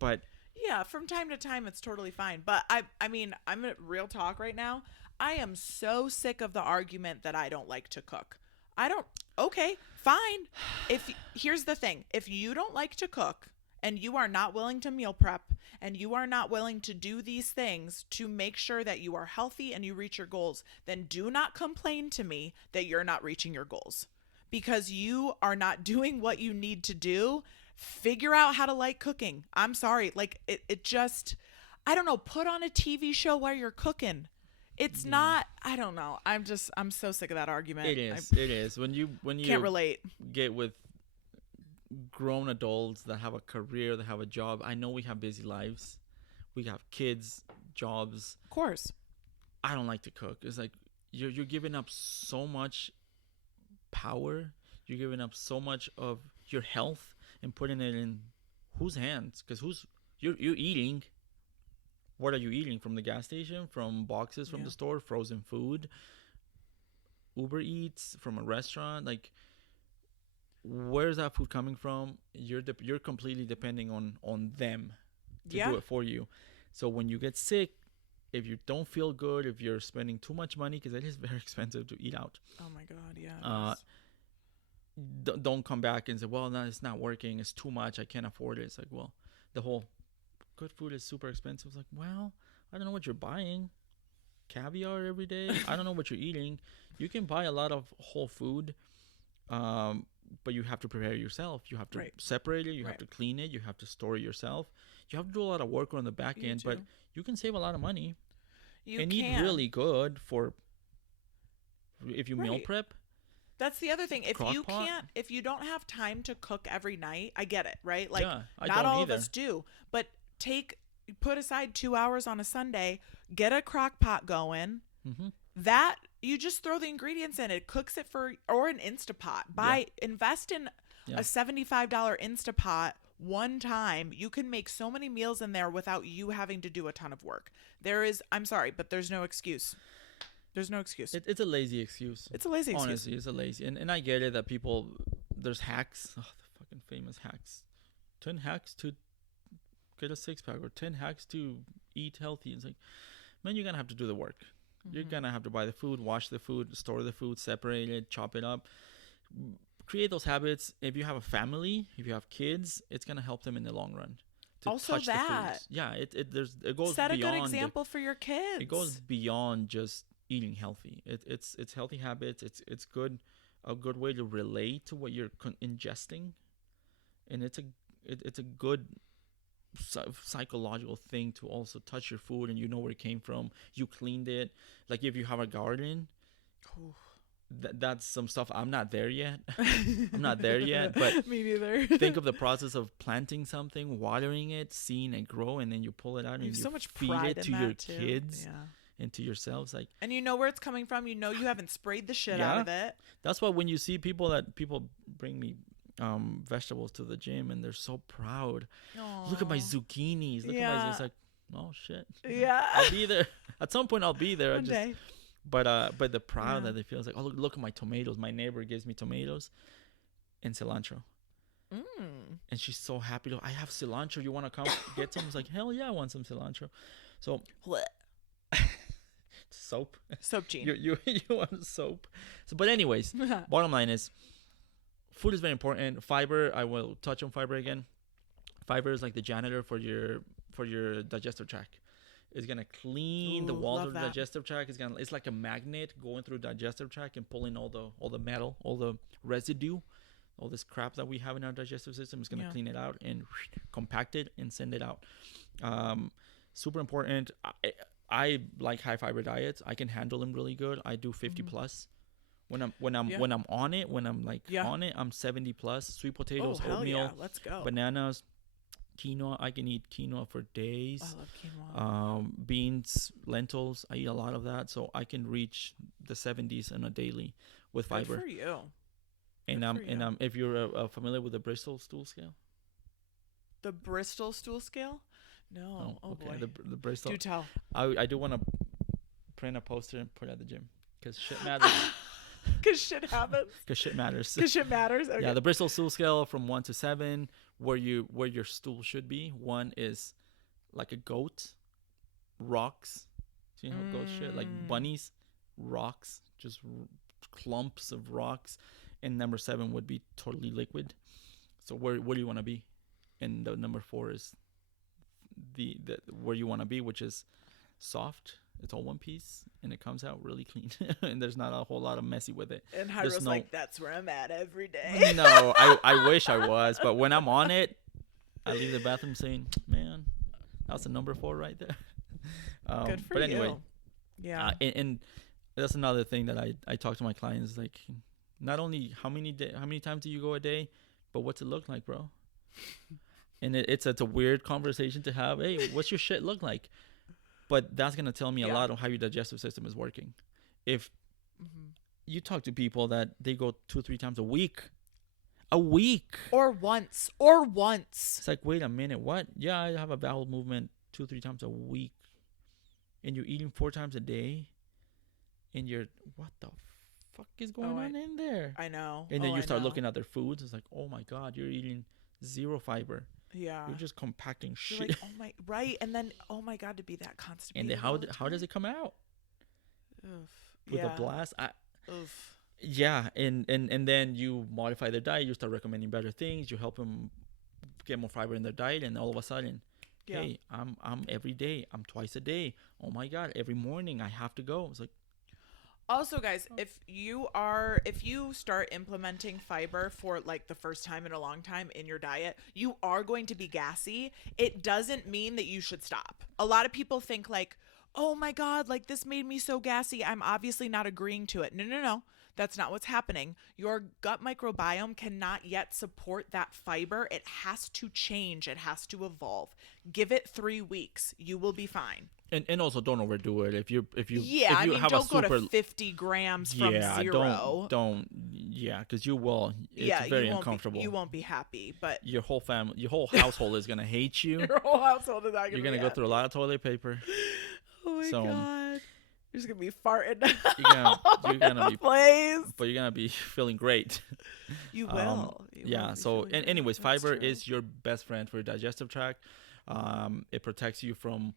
But yeah, from time to time, it's totally fine. But I mean, I'm at real talk right now. I am so sick of the argument that I don't like to cook. Okay, fine. Here's the thing. If you don't like to cook, and you are not willing to meal prep, and you are not willing to do these things to make sure that you are healthy and you reach your goals, then do not complain to me that you're not reaching your goals because you are not doing what you need to do. Figure out how to like cooking. I'm sorry. Like it just, I don't know, put on a TV show while you're cooking. It's not, I don't know. I'm so sick of that argument. It is. When you can't relate. Get with grown adults that have a career, that have a job. I know we have busy lives. We have kids, jobs. Of course. I don't like to cook. It's like you're giving up so much power. You're giving up so much of your health and putting it in whose hands? Because you're eating. What are you eating? From the gas station? From boxes from the store? Frozen food? Uber Eats? From a restaurant? Like, where's that food coming from? You're completely depending on them to do it for you. So when you get sick, if you don't feel good, if you're spending too much money, because it is very expensive to eat out. Oh my God, yeah. Don't come back and say, well, no, it's not working. It's too much. I can't afford it. It's like, well, the whole good food is super expensive. It's like, well, I don't know what you're buying. Caviar every day. I don't know what you're eating. You can buy a lot of whole food. But you have to prepare it yourself. You have to separate it. You have to clean it. You have to store it yourself. You have to do a lot of work on the back end, but you can save a lot of money. Eat really good if you meal prep. That's the other thing. If you don't have time to cook every night, I get it, right? Like not all of us do, but put aside 2 hours on a Sunday, get a crock pot going. Mm-hmm. That you just throw the ingredients in, it cooks it or an Instapot. Invest in a $75 Instapot one time. You can make so many meals in there without you having to do a ton of work. I'm sorry, but there's no excuse. There's no excuse. It's a lazy excuse. It's a lazy excuse. Honestly, it's a lazy. And I get it that there's hacks. Oh, the fucking famous hacks. 10 hacks to get a 6-pack or 10 hacks to eat healthy. It's like, man, you're going to have to do the work. Mm-hmm. You're going to have to buy the food, wash the food, store the food, separate it, chop it up. Create those habits. If you have a family, if you have kids, it's going to help them in the long run. Also that. Yeah, it goes set beyond. A good example for your kids. It goes beyond just eating healthy. It's healthy habits. It's good a good way to relate to what you're ingesting, and it's a good psychological thing to also touch your food and you know where it came from. You cleaned it. Like if you have a garden, that's some stuff. I'm not there yet. But me neither. Think of the process of planting something, watering it, seeing it grow, and then you pull it out and you so much feed pride it to in your that too. kids and to yourselves. Like, and you know where it's coming from. You know you haven't sprayed the shit out of it. That's why when you see people bring me vegetables to the gym and they're so proud. Aww. Look at my zucchinis. Look at my. It's like, oh shit. Yeah. I'll be there at some point. I'll be there. One day. But the proud that they feel is like, oh look at my tomatoes. My neighbor gives me tomatoes and cilantro. And she's so happy. I have cilantro. You want to come get some? It's like, hell yeah, I want some cilantro. So soap gene. You want soap. So, but anyways, bottom line is, food is very important. Fiber, I will touch on fiber again. Fiber is like the janitor for your digestive tract. It's gonna clean the walls of the digestive tract. It's like a magnet going through digestive tract and pulling all the metal, all the residue, all this crap that we have in our digestive system. Is gonna clean it out and compact it and send it out. Super important. I like high fiber diets. I can handle them really good. I do 50 plus. When I'm on it, on it, I'm 70 plus. Sweet potatoes, oatmeal, let's go. Bananas, quinoa. I can eat quinoa for days. I love quinoa. Beans, lentils. I eat a lot of that, so I can reach the 70s on a daily with fiber. Good for you. And if you're familiar with the Bristol Stool Scale. The Bristol Stool Scale? No. Oh okay. Boy. The Bristol. Do tell. I do want to print a poster and put it at the gym because shit matters. Because shit happens. Because shit matters. Because shit matters. Okay. Yeah, the Bristol Stool Scale from 1 to 7, where your stool should be. 1 is like a goat, rocks. See how goats shit like bunnies, rocks, just clumps of rocks, and number 7 would be totally liquid. So where do you want to be? And the number 4 is the where you want to be, which is soft. It's all one piece and it comes out really clean and there's not a whole lot of messy with it. And Jairo's like, that's where I'm at every day. No, I wish I was, but when I'm on it, I leave the bathroom saying, man, that was the number 4 right there. Good for but anyway, you. Yeah. And that's another thing that I talk to my clients, like, not only how many times do you go a day, but what's it look like, bro? And it's a weird conversation to have. Hey, what's your shit look like? But that's going to tell me a lot of how your digestive system is working. If you talk to people that they go 2 or 3 times a week. Or once. It's like, wait a minute, what? Yeah, I have a bowel movement 2 or 3 times a week. And you're eating 4 times a day. And you're, what the fuck is going on in there? I know. And then you start looking at their foods. It's like, oh my God, you're eating 0 fiber. Yeah. You're just compacting shit. You're like, oh my, right. And then, oh my God, to be that constipated. And then how does it come out? Oof. With a blast? Oof. Yeah. And then you modify their diet. You start recommending better things. You help them get more fiber in their diet. And all of a sudden, hey, I'm every day. I'm twice a day. Oh my God. Every morning I have to go. It's like, also, guys, if you start implementing fiber for like the first time in a long time in your diet, you are going to be gassy. It doesn't mean that you should stop. A lot of people think like, oh my God, like this made me so gassy. I'm obviously not agreeing to it. No. That's not what's happening. Your gut microbiome cannot yet support that fiber. It has to change. It has to evolve. Give it 3 weeks. You will be fine. And also don't overdo it. If you have don't go to 50 grams from 0. Don't because you will. It's very uncomfortable. You won't be happy, but your whole family, your whole household is gonna hate you. Your whole household is not gonna. You're gonna go through a lot of toilet paper. Oh my God. You're just gonna be farting. You're gonna be place. But you're gonna be feeling great. You will. So anyways, fiber is your best friend for your digestive tract. It protects you from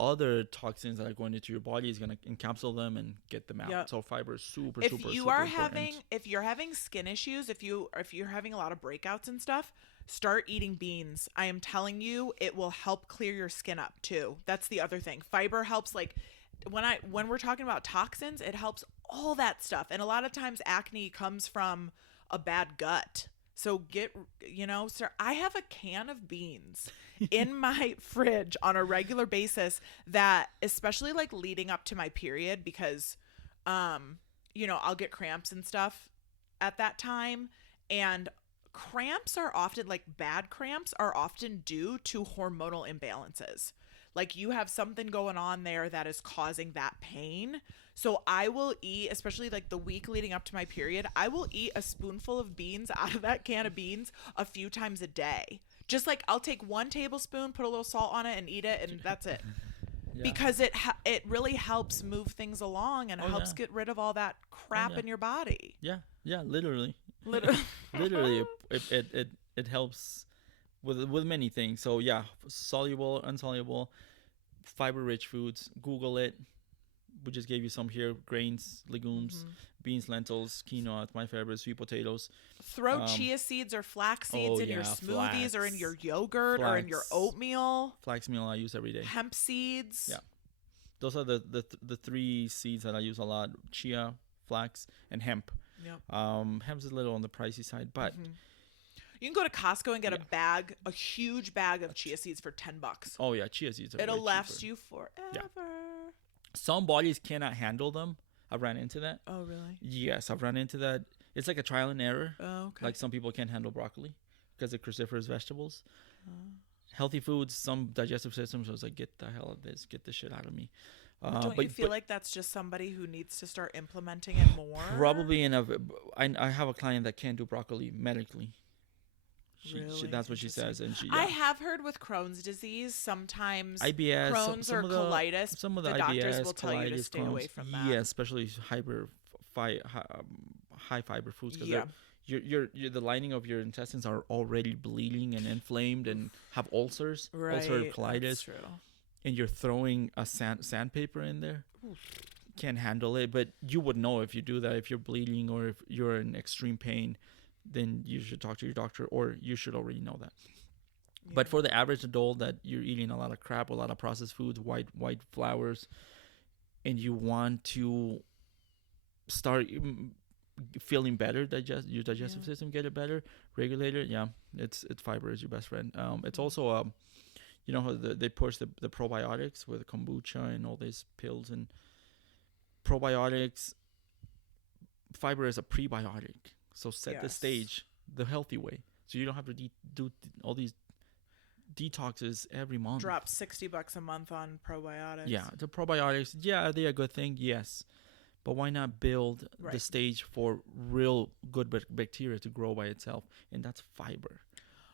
other toxins that are going into your body. Is going to encapsulate them and get them out. Yep. So fiber is super important. If you're having skin issues, if you're having a lot of breakouts and stuff, start eating beans. I am telling you, it will help clear your skin up too. That's the other thing. Fiber helps like when we're talking about toxins, it helps all that stuff. And a lot of times acne comes from a bad gut. So sir, I have a can of beans in my fridge on a regular basis that, especially like leading up to my period, because, I'll get cramps and stuff at that time. And cramps are often, like bad cramps are often due to hormonal imbalances. Like you have something going on there that is causing that pain. So I will eat, especially like the week leading up to my period, I will eat a spoonful of beans out of that can of beans a few times a day. Just like I'll take 1 tablespoon, put a little salt on it and eat it, and that's it. Yeah. Because it really helps move things along, and it helps get rid of all that crap in your body. Yeah, literally. Literally, it helps with many things. So yeah, soluble, insoluble, fiber-rich foods. Google it. We just gave you some here: grains, legumes, beans, lentils, quinoa, my favorite, sweet potatoes. Throw chia seeds or flax seeds in your smoothies, or in your yogurt, or in your oatmeal. Flax meal I use every day. Hemp seeds. Yeah, those are the 3 seeds that I use a lot: chia, flax, and hemp. Yep. Hemp is a little on the pricey side, but you can go to Costco and get a huge bag of chia seeds for $10. Oh yeah, chia seeds are It'll last you forever. Yeah. Some bodies cannot handle them. I've run into that. Oh, really? Yes, I've run into that. It's like a trial and error. Oh, okay. Like some people can't handle broccoli because of cruciferous vegetables. Healthy foods, some digestive systems was like, get the hell out of this. Get this shit out of me. Don't you feel like that's just somebody who needs to start implementing it more? Probably. I have a client that can't do broccoli medically. That's what she says. And I have heard with Crohn's disease, sometimes IBS, Crohn's or colitis, some of the doctors will tell you to stay away from that. Yeah, especially high fiber foods, because the lining of your intestines are already bleeding and inflamed and have ulcers, ulcerative colitis. That's true. And you're throwing a sandpaper in there. Oof. Can't handle it, but you would know if you do that. If you're bleeding or if you're in extreme pain, then you should talk to your doctor, or you should already know that. Yeah. But for the average adult that you're eating a lot of crap, a lot of processed foods, white flours, and you want to start feeling better, your digestive system get it better, regulated, it's fiber is your best friend. It's also how they push the probiotics with kombucha and all these pills and probiotics. Fiber is a prebiotic. So set the stage the healthy way. So you don't have to do all these detoxes every month. Drop $60 a month on probiotics. Yeah, the probiotics, are they a good thing? Yes. But why not build the stage for real good bacteria to grow by itself? And that's fiber.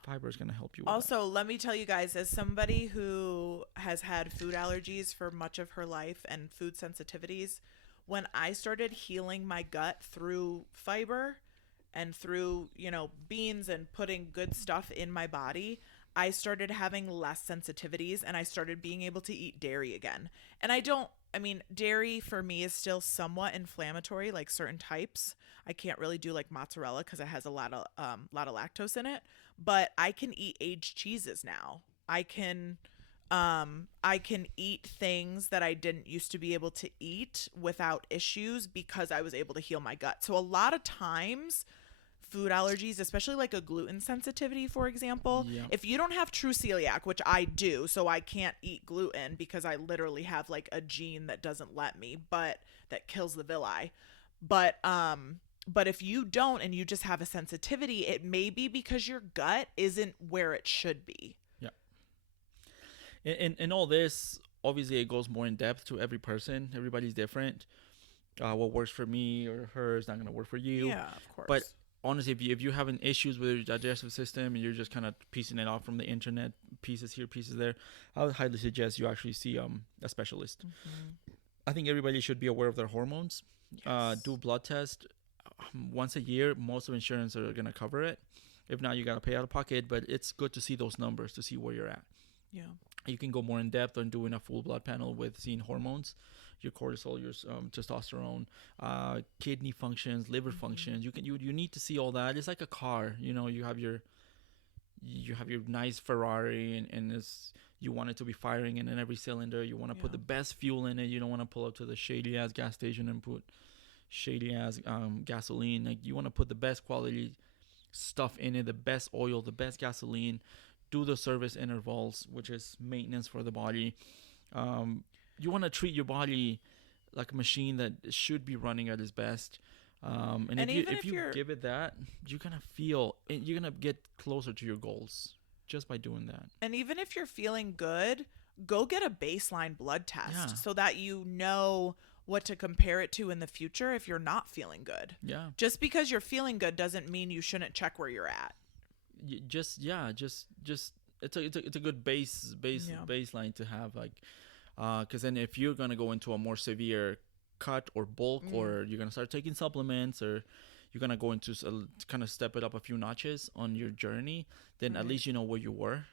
Fiber is going to help you with also, let me tell you guys, as somebody who has had food allergies for much of her life and food sensitivities, when I started healing my gut through fiber and through, beans and putting good stuff in my body, I started having less sensitivities, and I started being able to eat dairy again. And dairy for me is still somewhat inflammatory, like certain types. I can't really do like mozzarella because it has a lot of lactose in it, but I can eat aged cheeses now. I can eat things that I didn't used to be able to eat without issues because I was able to heal my gut. So a lot of times food allergies, especially like a gluten sensitivity, for example, if you don't have true celiac, which I do, so I can't eat gluten because I literally have like a gene that doesn't let me, but that kills the villi. But if you don't and you just have a sensitivity, it may be because your gut isn't where it should be. In all this, obviously it goes more in depth to every person. Everybody's different. What works for me or her is not going to work for you. Yeah, of course. But honestly, if you're having issues with your digestive system and you're just kind of piecing it off from the internet, pieces here, pieces there, I would highly suggest you actually see a specialist. I think everybody should be aware of their hormones. Do a blood test once a year. Most of insurance are going to cover it. If not, you got to pay out of pocket. But it's good to see those numbers to see where you're at. Yeah. You can go more in depth on doing a full blood panel with seeing hormones, your cortisol, your testosterone, kidney functions, liver functions. You need to see all that. It's like a car. You have your you have your nice Ferrari, and you want it to be firing in every cylinder. You want to put the best fuel in it. You don't want to pull up to the shady ass gas station and put shady ass gasoline. Like, you want to put the best quality stuff in it, the best oil, the best gasoline. Do the service intervals, which is maintenance for the body. You want to treat your body like a machine that should be running at its best. And if you give it that, you're gonna get closer to your goals just by doing that. And even if you're feeling good, go get a baseline blood test so that you know what to compare it to in the future if you're not feeling good. Yeah. Just because you're feeling good doesn't mean you shouldn't check where you're at. Just it's a good baseline to have, like, because then if you're gonna go into a more severe cut or bulk, or you're gonna start taking supplements, or you're gonna go into kind of step it up a few notches on your journey, then at least you know where you were,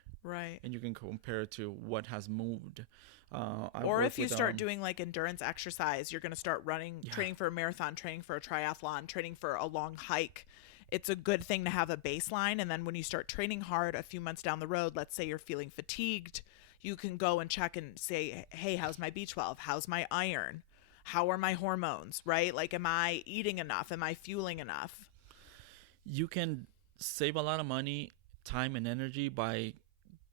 and you can compare it to what has moved. Or if you start doing like endurance exercise, you're gonna start running, training for a marathon, training for a triathlon, training for a long hike. It's a good thing to have a baseline, and then when you start training hard a few months down the road, let's say you're feeling fatigued, you can go and check and say, hey, how's my B12? How's my iron? How are my hormones, right? Like, am I eating enough? Am I fueling enough? You can save a lot of money, time, and energy by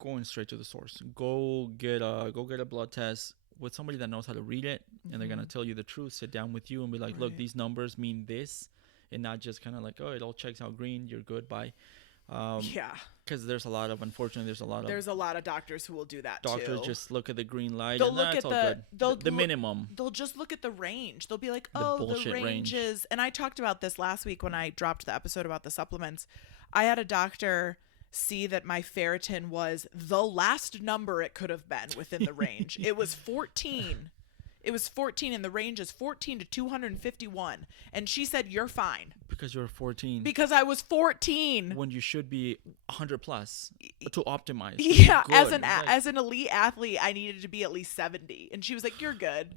going straight to the source. Go get a blood test with somebody that knows how to read it, and they're going to tell you the truth, sit down with you and be like, look, these numbers mean this, and not just kind of like, oh, it all checks out green, you're good, bye. Because there's a lot of doctors who will do that too. Doctors just look at the green light. They'll look at the minimum. They'll just look at the range. They'll be like, oh, the range is. And I talked about this last week when I dropped the episode about the supplements. I had a doctor see that my ferritin was the last number it could have been within the range. It was 14. It was 14, and the range is 14 to 251. And she said, you're fine. Because you're 14. Because I was 14. When you should be 100 plus to optimize. Yeah, as an elite athlete, I needed to be at least 70. And she was like, you're good.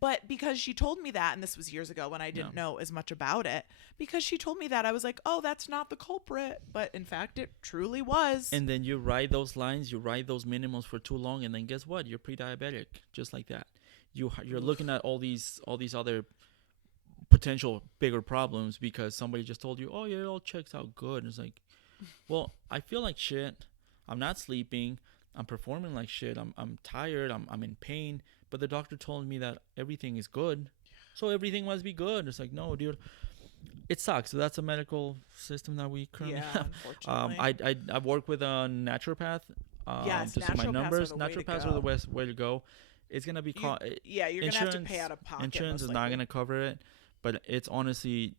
But because she told me that, and this was years ago when I didn't know as much about it, because she told me that, I was like, oh, that's not the culprit. But in fact, it truly was. And then you ride those lines, you ride those minimums for too long, and then guess what? You're pre-diabetic, just like that. You're looking at all these other potential bigger problems because somebody just told you, oh yeah, it all checks out good. And it's like, well, I feel like shit. I'm not sleeping. I'm performing like shit. I'm tired. I'm in pain. But the doctor told me that everything is good, so everything must be good. It's like, no, dude. It sucks. So that's a medical system that we currently have. Unfortunately. I've worked with a naturopath. Yes, to see my numbers. Naturopaths are the best way to go. It's going to be you're going to have to pay out of pocket. Insurance is not going to cover it, but it's honestly,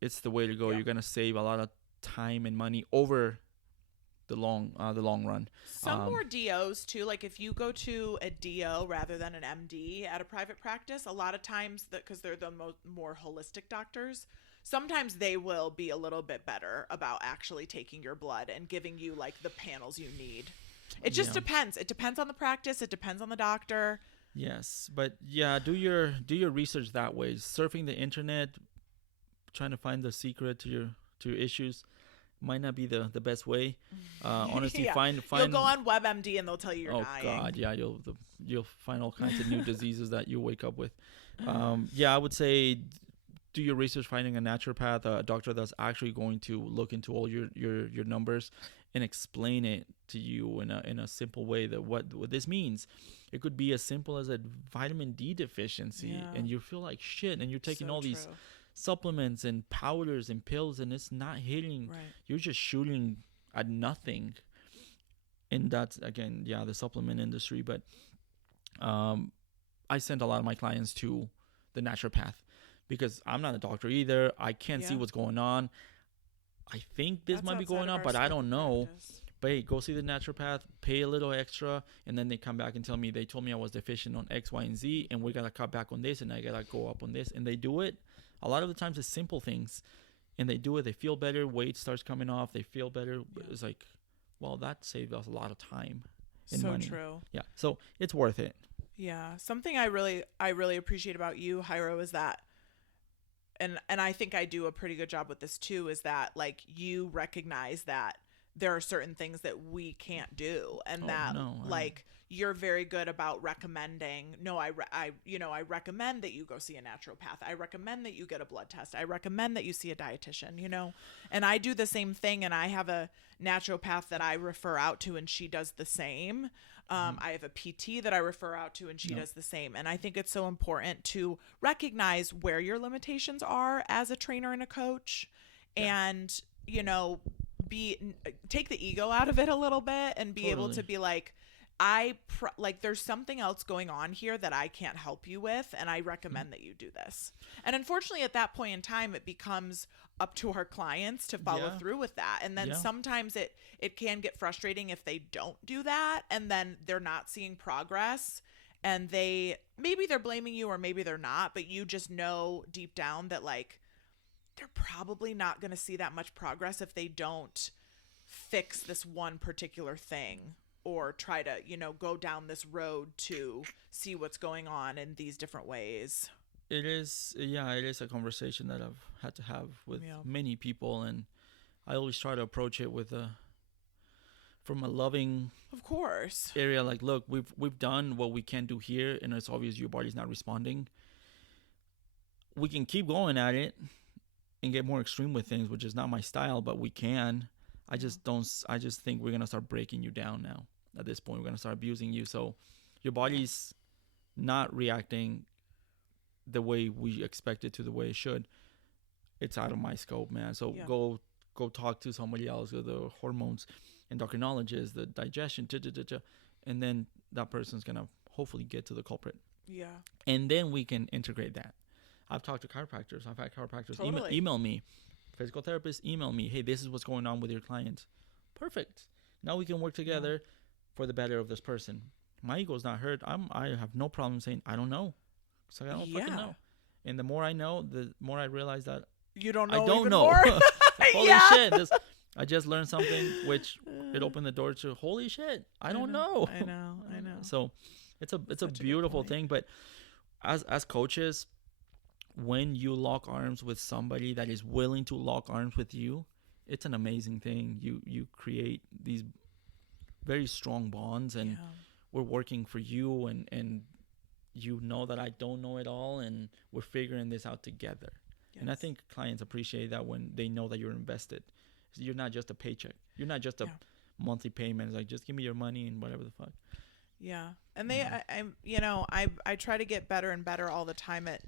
it's the way to go. You're going to save a lot of time and money over the long run. Some more DOs too. Like if you go to a DO rather than an MD at a private practice, a lot of times because they're the more holistic doctors, sometimes they will be a little bit better about actually taking your blood and giving you like the panels you need. It just depends. It depends on the practice. It depends on the doctor. Yes, but yeah, do your research that way. Surfing the internet, trying to find the secret to your issues, might not be the best way. Honestly, find. You'll go on WebMD and they'll tell you you're dying. Oh God, yeah, you'll find all kinds of new diseases that you wake up with. I would say do your research, finding a naturopath, a doctor that's actually going to look into all your numbers and explain it to you in a simple way that what this means. It could be as simple as a vitamin D deficiency and you feel like shit and you're taking all these supplements and powders and pills and it's not hitting. Right. You're just shooting at nothing. And that's, again, the supplement industry. But I send a lot of my clients to the naturopath because I'm not a doctor either. I can't see what's going on. I think this might be going on, but I don't know. Practice. But hey, go see the naturopath, pay a little extra, and then they come back and tell me they told me I was deficient on X, Y, and Z, and we got to cut back on this, and I got to go up on this. And they do it. A lot of the times it's simple things, and they do it. They feel better. Weight starts coming off. They feel better. Yeah. It's like, well, that saved us a lot of time and money. So true. Yeah, so it's worth it. Yeah. Something I really appreciate about you, Jairo, is that, and I think I do a pretty good job with this too, is that like you recognize that there are certain things that we can't do, and like you're very good about recommending, no, I recommend that you go see a naturopath. I recommend that you get a blood test. I recommend that you see a dietitian, and I do the same thing. And I have a naturopath that I refer out to, and she does the same. I have a PT that I refer out to, and she does the same. And I think it's so important to recognize where your limitations are as a trainer and a coach, and, take the ego out of it a little bit and be able to be like, there's something else going on here that I can't help you with, and I recommend that you do this. And unfortunately, at that point in time, it becomes up to our clients to follow through with that. And then sometimes it can get frustrating if they don't do that, and then they're not seeing progress, and maybe they're blaming you, or maybe they're not, but you just know deep down that like they're probably not going to see that much progress if they don't fix this one particular thing, or try to, go down this road to see what's going on in these different ways. It is a conversation that I've had to have with many people, and I always try to approach it from a loving, of course, area. Like, look, we've done what we can do here, and it's obvious your body's not responding. We can keep going at it and get more extreme with things, which is not my style, but we can. I just think we're gonna start breaking you down now. At this point, we're going to start abusing you. So your body's not reacting the way we expect it to, the way it should. It's out of my scope, man. So go talk to somebody else, or the hormones endocrinologist, the digestion, and then that person's going to hopefully get to the culprit. Yeah. And then we can integrate that. I've talked to chiropractors. I've had chiropractors email me. Physical therapists email me, hey, this is what's going on with your client. Perfect. Now we can work together for the better of this person. My ego's not hurt. I have no problem saying I don't know. So I don't fucking know. And the more I know, the more I realize that you don't know. I don't know. More. Holy shit! I just learned something, which it opened the door to holy shit. I don't know. I know. So it's a beautiful thing. But as coaches, when you lock arms with somebody that is willing to lock arms with you, it's an amazing thing. You create these very strong bonds, and we're working for you, and you know that I don't know it all, and we're figuring this out together. And I think clients appreciate that when they know that you're invested. So you're not just a paycheck. You're not just a monthly payment. It's like, just give me your money and whatever the fuck. Yeah. And I try to get better and better all the time at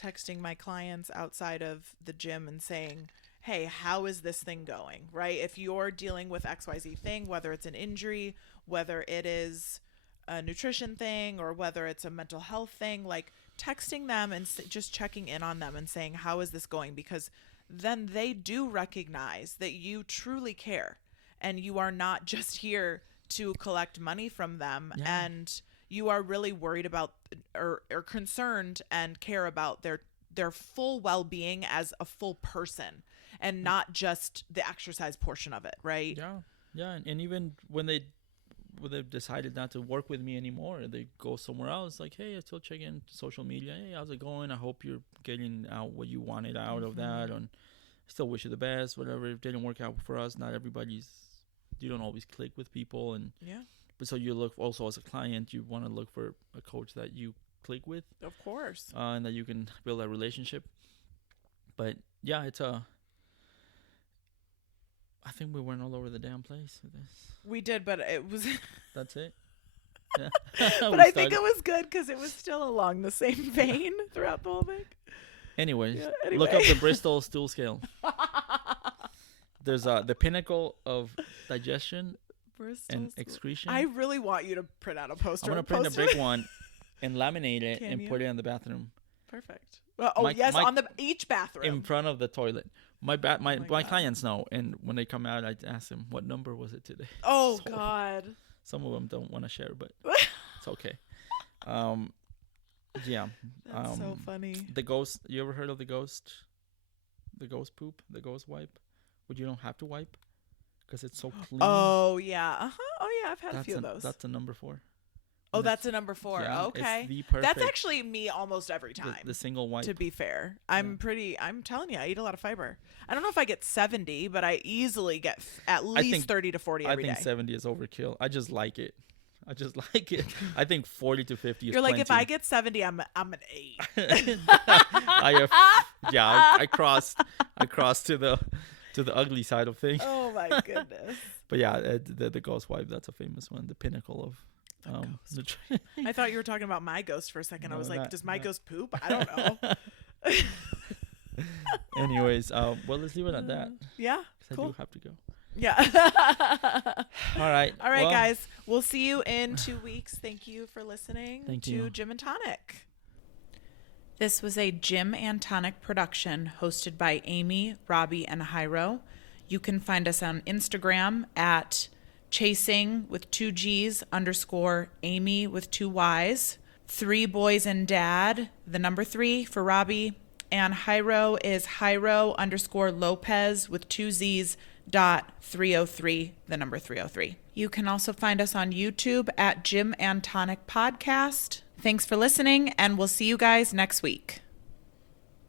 texting my clients outside of the gym and saying, hey, how is this thing going, right? If you're dealing with XYZ thing, whether it's an injury, whether it is a nutrition thing, or whether it's a mental health thing, like texting them and just checking in on them and saying, how is this going? Because then they do recognize that you truly care, and you are not just here to collect money from them, and you are really worried about or concerned and care about their full well-being as a full person, and not just the exercise portion of it, right? Yeah. And even when they've decided not to work with me anymore, they go somewhere else, like, hey, I still check in social media. Hey, how's it going? I hope you're getting out what you wanted out of that, and I still wish you the best. Whatever, if it didn't work out for us, you don't always click with people, and but so you look also as a client, you want to look for a coach that you click with, of course, and that you can build a relationship. But yeah, I think we went all over the damn place with this. We did, but it was that's it. Yeah. But I think it was good because it was still along the same vein throughout the whole thing. Anyways, look up the Bristol Stool Scale. There's the pinnacle of digestion and excretion. I really want you to print out a poster. I'm gonna print a big one and laminate it and put it in the bathroom. Perfect. Well, on each bathroom in front of the toilet. My clients know, and when they come out, I ask them, what number was it today? Oh, so, God. Some of them don't want to share, but it's okay. That's so funny. The ghost. You ever heard of the ghost? The ghost poop, the ghost wipe, where you don't have to wipe because it's so clean. Oh yeah. Oh yeah. I've had a few of those. That's a number 4. Oh, that's a number 4. Yeah, okay. it's the perfect, that's actually me almost every time. The single wipe. To be fair, I'm telling you, I eat a lot of fiber. I don't know if I get 70, but I easily get at least 30 to 40 every day. I think 70 is overkill. I just like it. I think 40 to 50 is You're like, plenty. if I get 70, I'm an 8. I crossed to the ugly side of things. Oh my goodness. But yeah, the ghost wipe, that's a famous one, the pinnacle of I thought you were talking about my ghost for a second. No, I was like, does my ghost poop? I don't know. Anyways, well, let's leave it at that. Yeah, cool. I do have to go. Yeah. All right, well, guys. We'll see you in 2 weeks. Thank you for listening to Gym and Tonic. This was a Gym and Tonic production hosted by Amy, Robbie, and Jairo. You can find us on Instagram at chasing with 2 G's _ Amy with 2 Y's, 3 boys and dad, the number 3 for Robbie, and Jairo is Jairo _ Lopez with 2 Z's .303, the number 303. You can also find us on YouTube at Gym and Tonic Podcast. Thanks for listening, and we'll see you guys next week.